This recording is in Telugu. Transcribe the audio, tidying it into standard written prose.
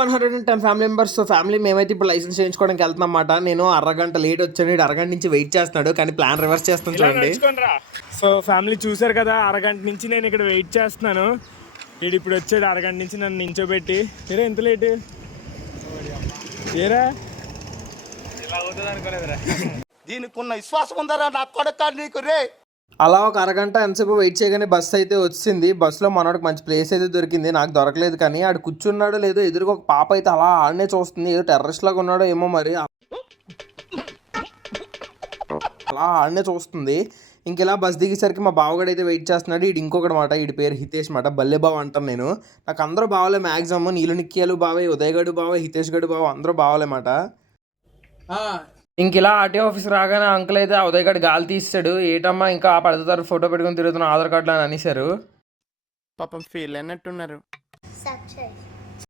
110 ఫ్యామిలీ మెంబర్స్. సో ఫ్యామిలీ మేమైతే ఇప్పుడు లైసెన్స్ చేయించుకోవడానికి వెళ్తున్నాం అన్నమాట. నేను అరగంట లేట్ వచ్చాను, అరగంట నుంచి వెయిట్ చేస్తున్నాడు, కానీ ప్లాన్ రివర్స్ చేస్తాను చూడండి. సో ఫ్యామిలీ చూసారు కదా, అరగంట నుంచి నేను ఇక్కడ వెయిట్ చేస్తున్నాను. వీడు ఇప్పుడు వచ్చాడు, అరగంట నుంచి నన్ను నించోబెట్టి. ఏరా ఎంత లేట్ ఏరా, ఇలా అవుతుంది అనుకోలేదురా. దీనికి ఉన్న విశ్వాసం ఉందరా నా కొడక నీకు రే. అలా ఒక అరగంట ఎంతసేపు వెయిట్ చేయగానే బస్సు అయితే వచ్చింది. బస్సులో మనోడికి మంచి ప్లేస్ అయితే దొరికింది, నాకు దొరకలేదు. కానీ ఆడు కూర్చున్నాడో లేదో, ఎదురుగా ఒక పాప అయితే అలా ఆడనే చూస్తుంది. ఏదో టెర్రరిస్ట్ లాగా ఉన్నాడో ఏమో మరి, అలా ఆడనే చూస్తుంది. ఇంక ఇలా బస్ దిగేసరికి మా బావగాడు అయితే వెయిట్ చేస్తున్నాడు. ఈడు ఇంకొకటి మాట, ఈడి పేరు హితేష్ మాట. బల్లె బావ అంటాను నేను. నాకు అందరూ బావలే మ్యాక్సిమం. నీళ్ళు నిక్కియాలు బావే, ఉదయగడు బావ, హితేష్ గడు బావ, అందరూ బావలే మాట. ఇంక ఇలా ఆర్టీఓ ఆఫీస్ రాగానే అంకుల్ అయితే ఉదయ్ గడు గాలి తీస్తాడు. ఏటమ్మా ఇంకా 10 ఫోటో పెట్టుకుని తిరుగుతున్న ఆధార్ కార్డులో అని అనేసారు. పాపం ఫీల్ అన్నట్టున్నారు.